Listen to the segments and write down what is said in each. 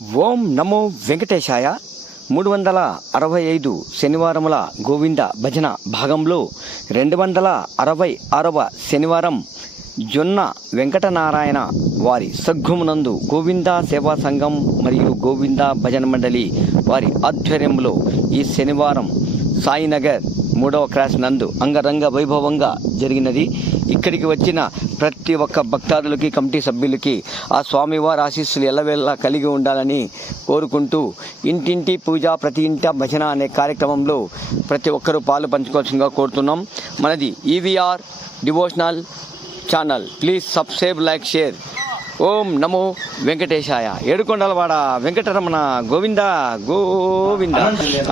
ఓం నమో వెంకటేశాయ. 365 శనివారముల గోవింద భజన భాగంలో 266వ శనివారం జొన్న వెంకటనారాయణ వారి సద్గుమునందు గోవింద సేవా సంఘం మరియు గోవింద భజన మండలి వారి ఆధ్వర్యంలో ఈ శనివారం సాయినగర్ 3వ క్రాస్ నందు అంగరంగ వైభవంగా జరిగినది. ఇక్కడికి వచ్చిన ప్రతి ఒక్క భక్తాదులకి, కమిటీ సభ్యులకి ఆ స్వామివారి ఆశీస్సులు ఎల్లవేళలా కలిగి ఉండాలని కోరుకుంటూ ఇంటింటి పూజ ప్రతి ఇంట భజన అనే కార్యక్రమంలో ప్రతి ఒక్కరూ పాలు పంచుకోవాల్సిందిగా కోరుతున్నాం. మనది EVR devotional channel. Please subscribe, like, share. ఓం నమో వెంకటేశాయ. ఏడుకొండలవాడ వెంకటరమణ గోవింద గోవింద.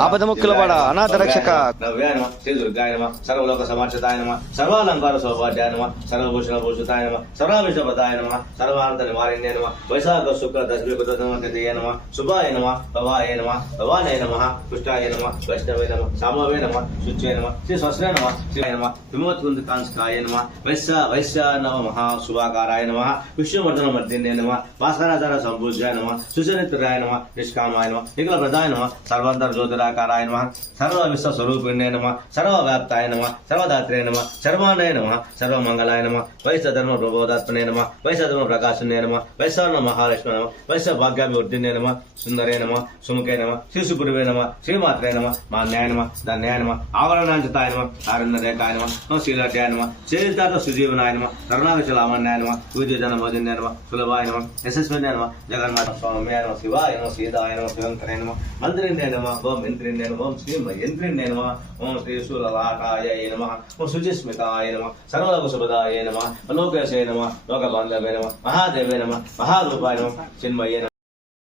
ఆపదముక్కులవాడ అనాథ రక్షక. నవ్యాయ నమ, శ్రీ దుర్గాయ నమ, సర్వలోక సమార్చితాయ నమ, సర్వాలంకార సౌభాగ్యాయ నమ, సర్వభూషణ భూషితాయ నమ, సర్వావిషపదాయ నమ, సర్వానంద నివారణ్య నమ, వైశాఖ శుక్ల దశమి కుదయ నమ, శుభాయ నమ, భవాయ నమ, భవానయ నమ, పుష్టాయ నమ, వైష్ణవే నమ, సామవే నమ, శుచ్యే నమ, శ్రీ స్వస్నే నమ, శ్రీ నమ, విమోత్కుంద కాంస్కాయ నమ, వైశ్య నమ, మహాశుభాకారాయ నమ, విష్ణువర్ధన మర్దిన్య నమ, భాస్కరాచార సంపూజ్యాయ నమ, సుచరిత్రాయ నమ, నిష్కామాయ నమ, నిఖిల ప్రదాయ నమ, సర్వంతర జ్యోతిరాకారాయ నమ, సర్వ విశ్వ స్వరూపిణ్య నమ, సర్వవ్యాప్తాయ నమ, సర్వదాత్రే నమ, సర్వాణయ నమ, సర్వమంగళాయ నమ, వైశ్య ధర్మ ప్రబోధాత్మనే నమ, వైశ్య ధర్మ ప్రకాశన్య నమ, వైశ్వర్ణ మహాలక్ష్మి నమ, వైశ్య భాగ్యాభివృద్ధిన్య నమ, సుందరే నమ, సుముఖే నమ, శ్రీ సుపురువే నమ, శ్రీమాత్రే నమ, మాన్యాయ నమ, ధన్యాయ నమ, ఆవరణాంచితాయ నమ, ఆరణ్యరేకాయ నమ, శీలాట్యాయ నమ, శ్రీతాత సుజీవనాయ నమ, కరుణావిశలామన్యాయ నమ, విద్యుజన మోదిన్య నమ, సులభాయ నమ, యశస్విన్య నమ, జగన్మాత స్వామ్యాయ నమ, శివాయ నమ, సీతాయ నమ, శివంకరే నమ, మంత్రిన్య నమ, ఓం ఇంద్రిన్య నమ, ఓం శ్రీ యంత్రిన్య నమ, ఓం శ్రీ శూలలాటాయ నమ, ఓం శుచిస్మితాయ నమ, సర్వలోక శుభదాయ నమ, లోకేశే నమ, లోకబాంధవే నమ, మహాదేవే నమ, మహారూపాయ నమ, చిన్మయ్య నమ.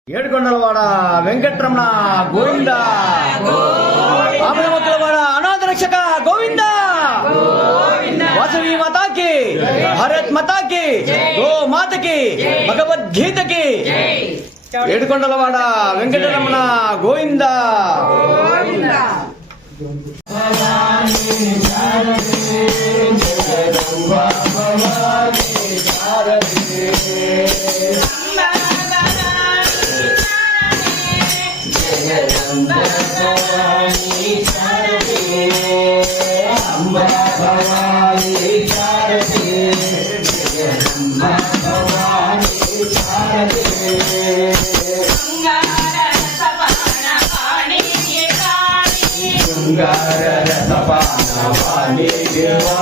ఏడుకొండలవాడ వెంకటరమణ గోవింద. ఆపదముక్కులవాడ అనాథ రక్షక గోవింద. వాసవి మాతాకి, భారత్ మాతాకి, గో మాతకి, భగవద్గీతకి. ఏడుకొండలవాడ వెంకటరమణ గోవింద. Dewa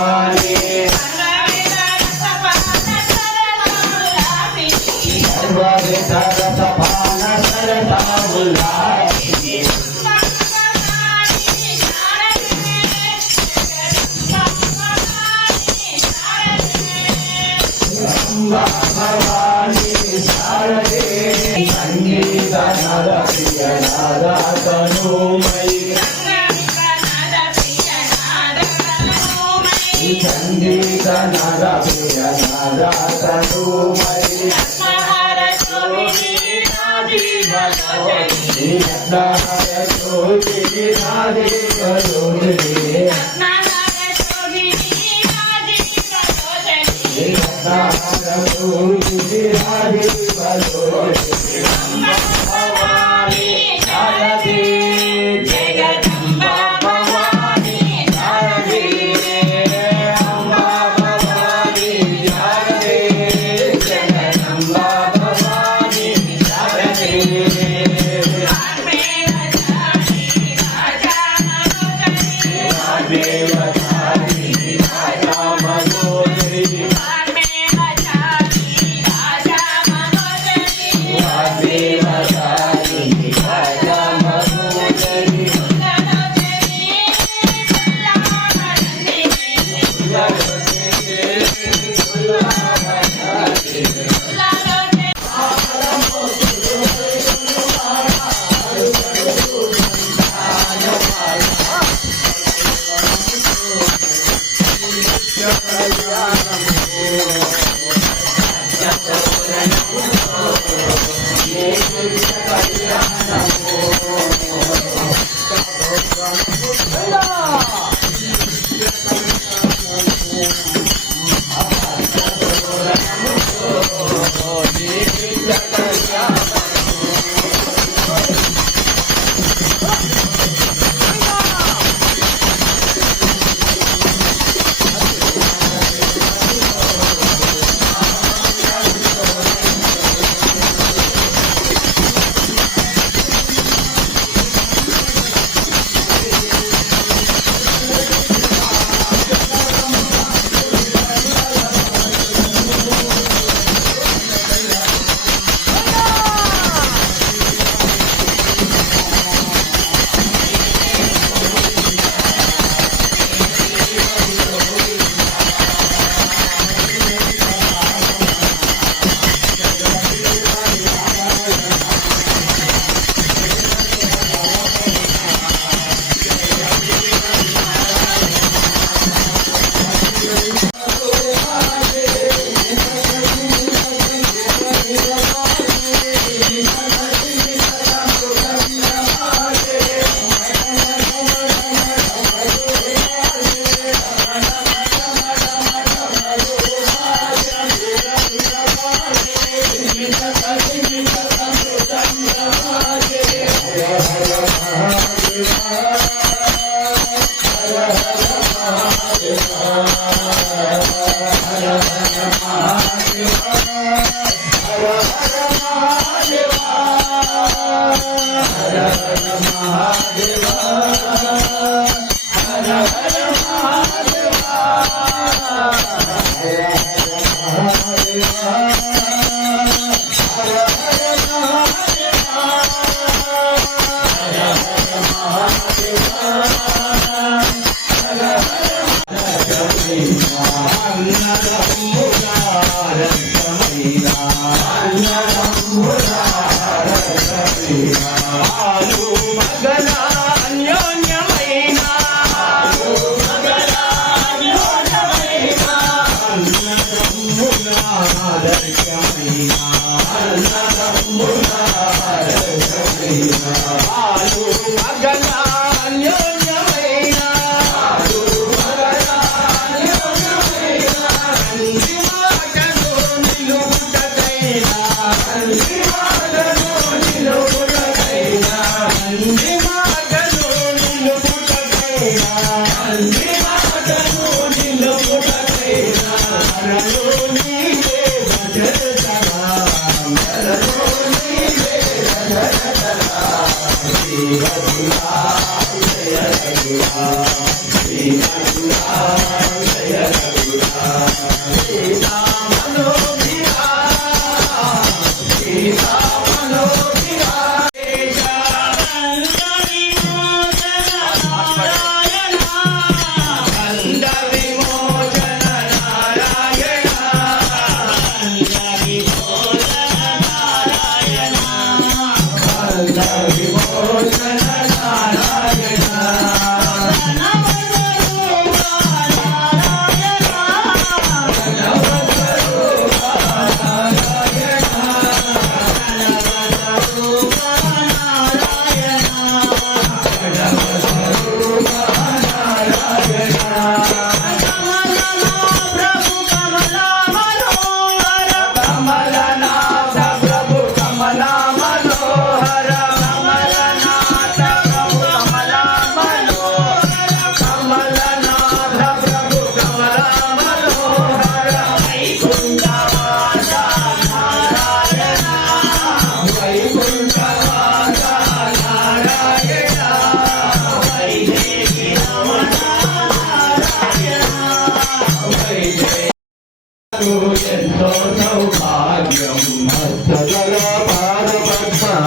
ఎంతో సౌభాగ్యం అష్టదళ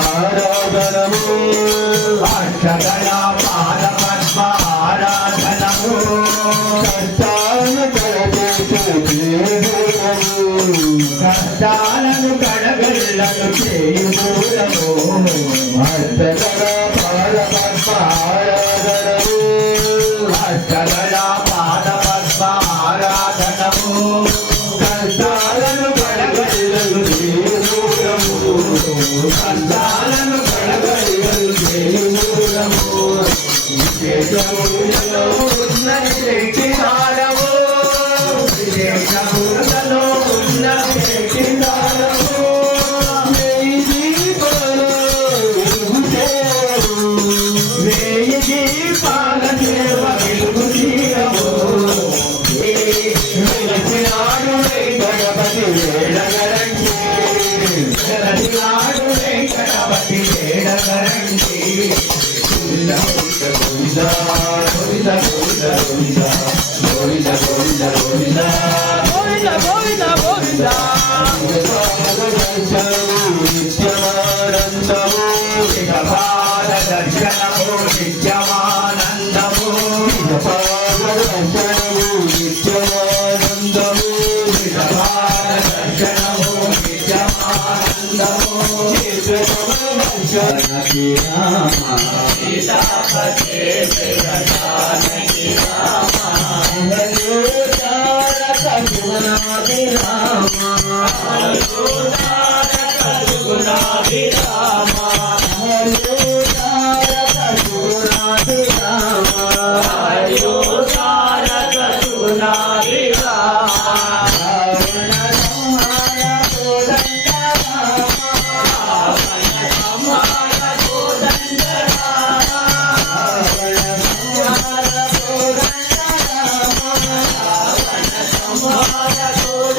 పాదపద్మారాధనము అష్టదళ పాదపద్మారాధనము కష్టాలను కడగళ్ళను చేయుదూరము అష్టదళ పాదపద్మారాధనము అష్టదళ పాదపద్మారాధనము కష్టాలను కడగళ్ళను చేయుదూరము కష్టాలను కడగళ్ళను చేయుదూరము విశేషములలో ఉన్న శక్తి నాడము విశేషములలో ఉన్న శక్తి నాడము వేయి దీపాల సేవ వెలుగు తీరము వెలసినాడు గణపతి వేడగరండి వెలసినాడు గణపతి వేడగరండి గోవింద గోవింద గోవింద గోవింద గోవింద గోవింద గోవింద గోవింద గోవింద గోవింద నిత్యమానందము పాద దర్శనము నిత్యమానందము పాద దర్శనము నిత్యమానందము పాద దర్శనము నిత్యమానందము జానకి రామ సీతాపతే జానకి రామ హలో తారక గుణాది రామ హలో తారక గుణాది రామ హలో తారక గుణాది రామ హలో తారక గుణాది రామ రావణ సంహార కోదండ రామ రావణ సంహార కోదండ రామ రావణ సంహార కోదండ రామ రావణ సంహార కోదండ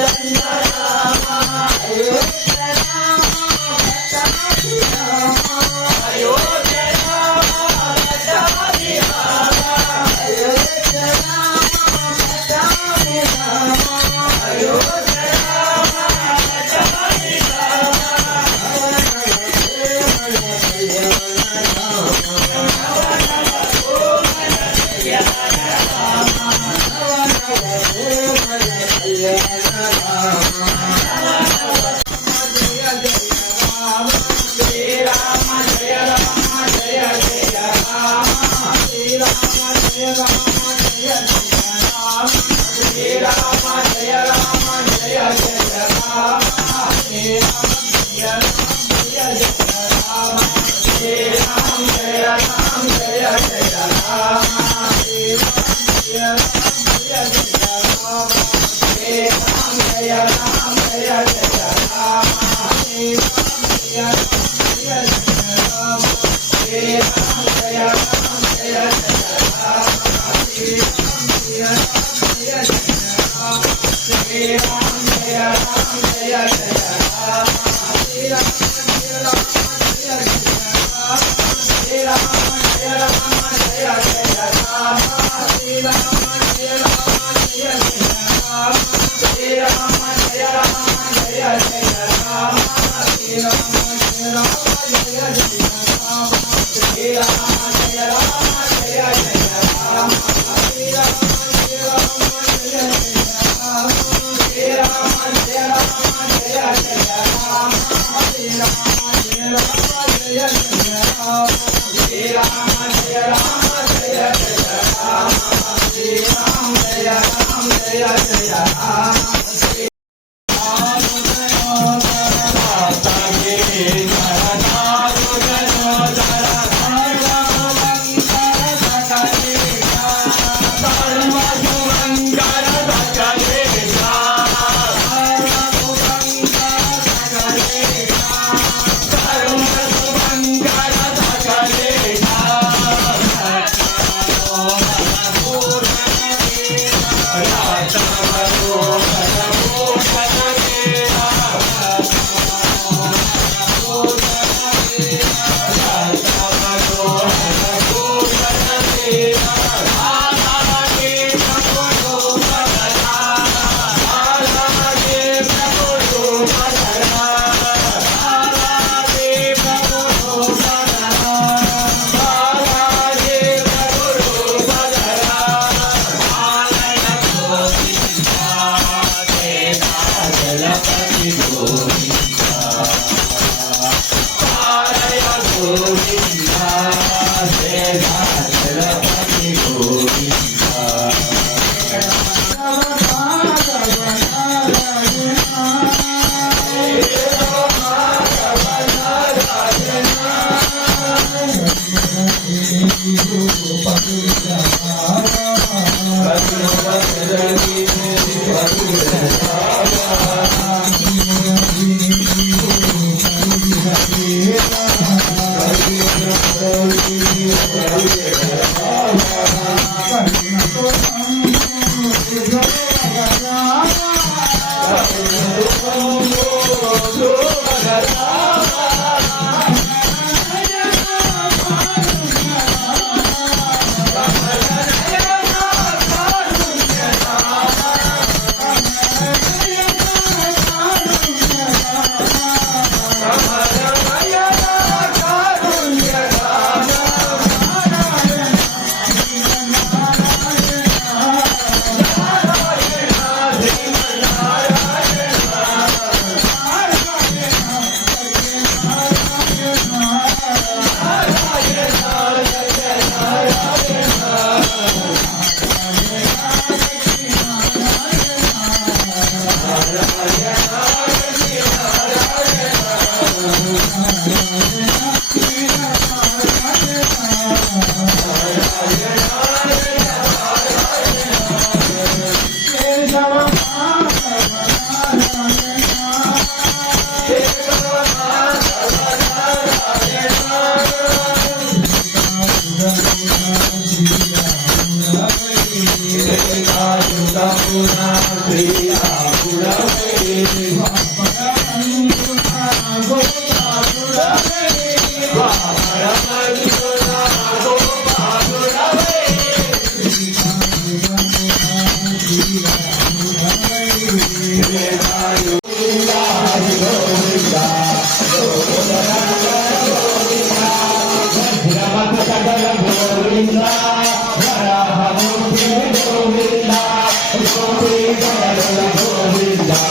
Govinda,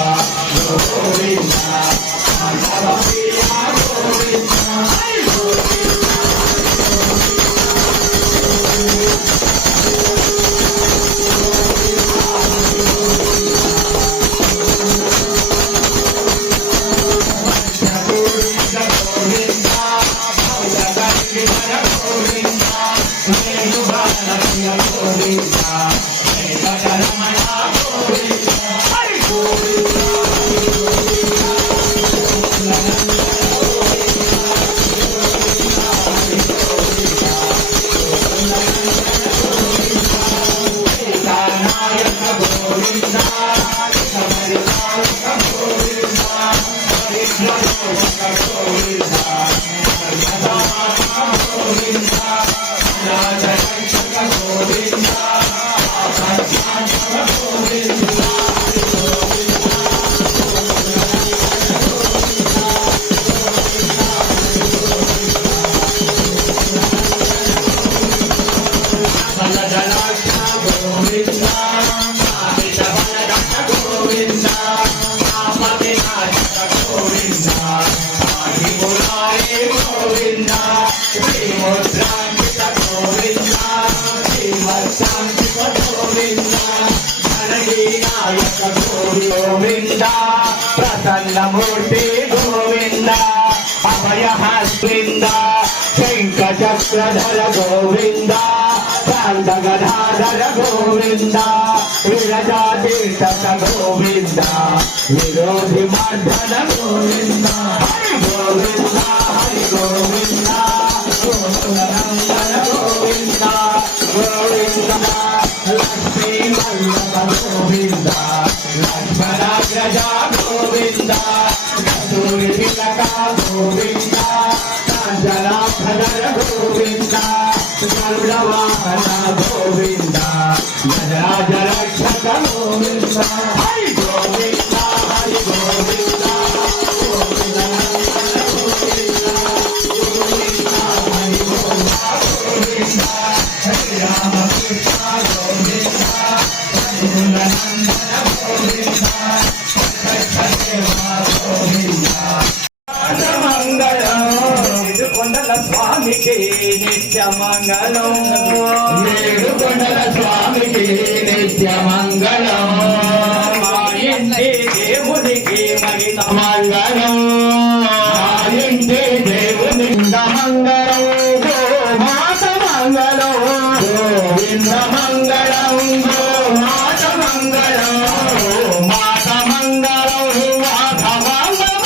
Govinda, గోవింద ప్రసన్నమూర్తి గోవింద అభయహస్తింద శంఖచక్రధర గోవింద శాంతగదాధర గోవింద విరజాతీర్థ గోవింద విరోధి మర్దన గోవింద హరి గోవింద హరి గోవింద గోవింద గోవింద గోవింద లక్ష్మీ వల్లభ గోవింద లక్ష్మణాగ్రజ గోవింద కస్తూరి తిలక గోవింద కాంచనాభర గోవింద గరుడవాహన గోవింద గజరాజ రక్షక గోవింద హరి గోవింద హరి గోవింద గోవింద గోవింద గోవింద హరి గోవింద గోవింద హరి రామ కృష్ణ గోవింద నందన గోవింద గోవింద మంగళం కొండల స్వామికి నిత్య మంగళం కొండల స్వామికి నిత్య మంగళం మా ఇంటి దేవునికి మహిత మంగళం మా ఇంటి దేవునికి మంగళం గోమాత మంగళం గోవింద మంగళం గోమాత మంగళం మాత మంగళం మాధవ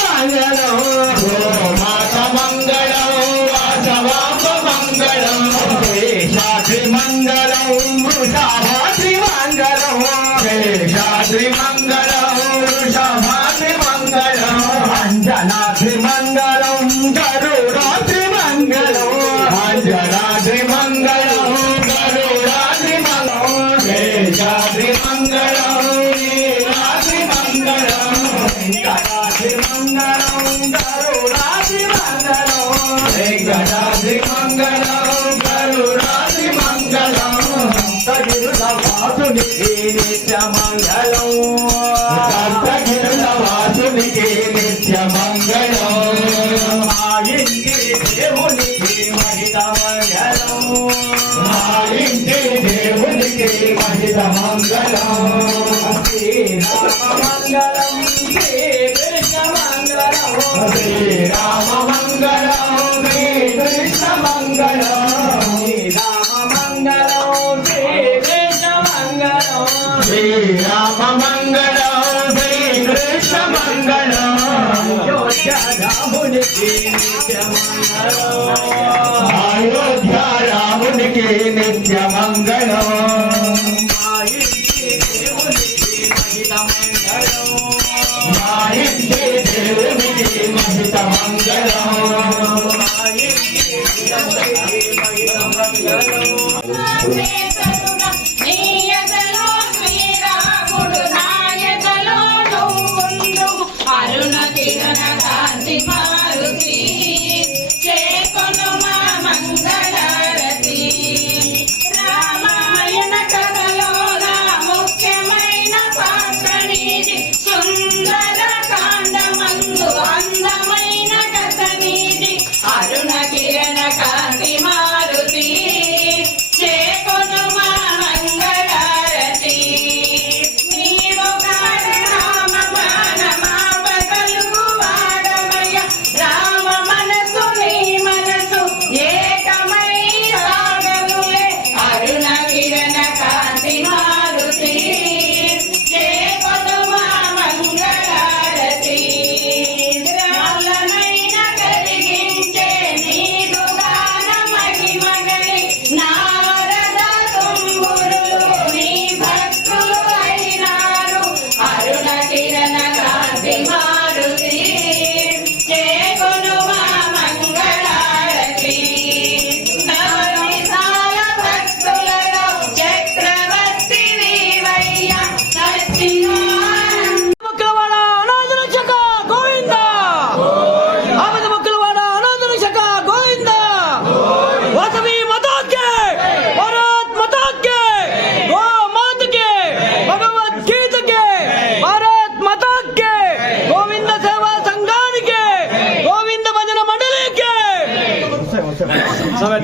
మంగళం గోమాత మంగళం వాసవాప మంగళం శేషాద్రి మంగళం వృషభాద్రి మంగళం శేషాద్రి మంగళం వృషభాద్రి మంగళం అంజనాద్రి మంగళం గరుడాద్రి మంగళం అంజనాద్రి మంగళం గరుడాద్రి మంగళం శేషాద్రి మంగళం నీలాద్రి మంగళం వెంకటాద్రి మంగళం గరుడాద్రి మంగళం వెంకటాద్రి మంగళం గరుడాద్రి మంగళం సప్తగిరుల వాసునికి నిత్య మంగళం సప్తగిరుల వాసునికి నిత్య మంగళం మా ఇంటి దేవునికి మహిత మంగళం మా ఇంటి దేవునికి మహిత మంగళం శ్రీరామ మంగళం శ్రీకృష్ణ మంగళం శ్రీరామ మంగళం శ్రీకృష్ణ మంగళం శ్రీరామ మంగళం శ్రీకృష్ణ మంగళం శ్రీరామ మంగళం శ్రీకృష్ణ మంగళం అయోధ్య రామునికి నిత్య మంగళం అయోధ్య రామునికి నిత్య మంగళం మా ఇంటి దేవునికి మహిత మంగళం మా ఇంటి దేవునికి మహిత మంగళం మా ఇంటి దేవునికి మహిత మంగళం నీయతలో శ్రీరాముడు నాయతలో నువ్వుండు అరుణ కిరణ కాంతి మారుతి చేకొను మా మంగళారతి రామాయణ కథలో నా ముఖ్యమైన పాత్ర నీది సుందర కాండమందు అందమైన కథ నీది అరుణ కిరణ కాంతి మారుతి చేకొను మా మంగళారతి నీవు రామ మానమాపగలుగు వాడమయ రామ మనసు నీ మనసు ఏకమై సాగలులే అరుణ కిరణ కాంతి మారుతి చేకొను మా మంగళారతి రాళ్ళనైన కలిగించే నీదు గాన మహిమగలి నారద తుంబురులు నీ భక్తులు అయినారు అరుణ కిరణ కాంతి మారుతి చేకొను మా మంగళారతి నవవిశాల భక్తులలో చక్రవర్తి వీవయ్య సత్యనారాయణ మొక్కలవాడ అనాథ రక్షక గోవింద ఆపద మొక్కలవాడ అనాథ రక్షక గోవింద వాసవి మాతాకే భారత్ మాతాకే గో మాతకే భగవద్గీతకే భారత్ మాతాకే గోవింద సేవా సంఘానికి గోవింద భజన మండలికి సమయ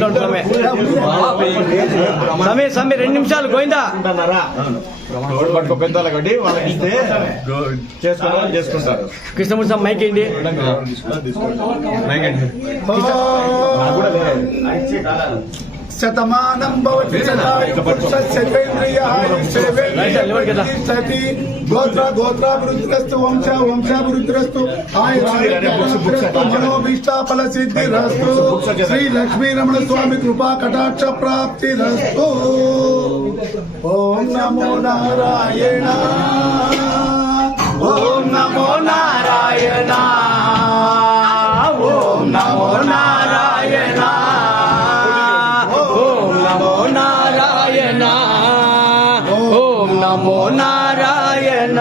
2 నిమిషాలు గోవిందా అంటున్నారా ఎవరు పట్టుకో పెద్దవాళ్ళు కాబట్టి వాళ్ళకి ఇస్తే చేసుకున్న వాళ్ళు చేసుకుంటారు. కృష్ణమూర్తి స్వామి మైక్ ఏంటి? నాకు కూడా లేదు. శతమానం భవతి శతేంద్రియ గోత్ర గోత్రాభివృద్ధిరస్తు వంశ వంశాభివృద్ధిరస్తు ఆయుష్రస్తు మనోభీష్టాఫల సిద్ధిరస్తు శ్రీ లక్ష్మీ రమణ స్వామి కృపా కటాక్ష ప్రాప్తిరస్తు. ఓం నమో నారాయణ ఓం నమో నారాయణ ఓం నమో నారాయణ ఓం నమో నారాయణ ఓం నమో నారాయణ